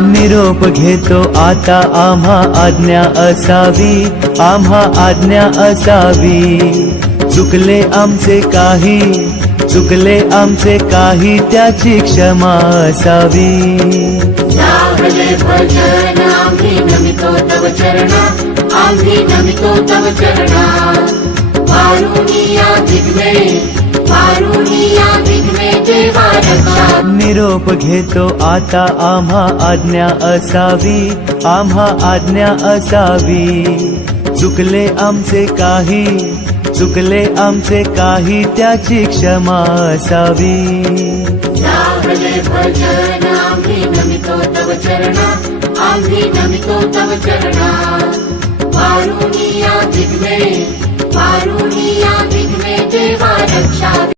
निरोप घेतो आता आम्हा आज्ञा असावी, आम्हा आज्ञा असावी. चुकले आमचे काही, चुकले आमचे काही, त्याची क्षमा असावी. लागले भजन आम्ही नमितो तव चरणा, आम्ही नमितो तव चरणा. पारुनिया दिग्वे, पारुनिया दिग्वे देवा रक्षा. निरोप घेतो आता आम्हा आज्ञा असावी, आम्हा आज्ञा असावी. चुकले आमचे काही, चुकले आमचे काही, त्याची क्षमा असावी. लागले भजन आम्ही नमितो तव चरणा, आम्ही नमितो तव चरणा. पारुनिया दिग्वे, पारुनिया दिग्वे देवा रक्षा.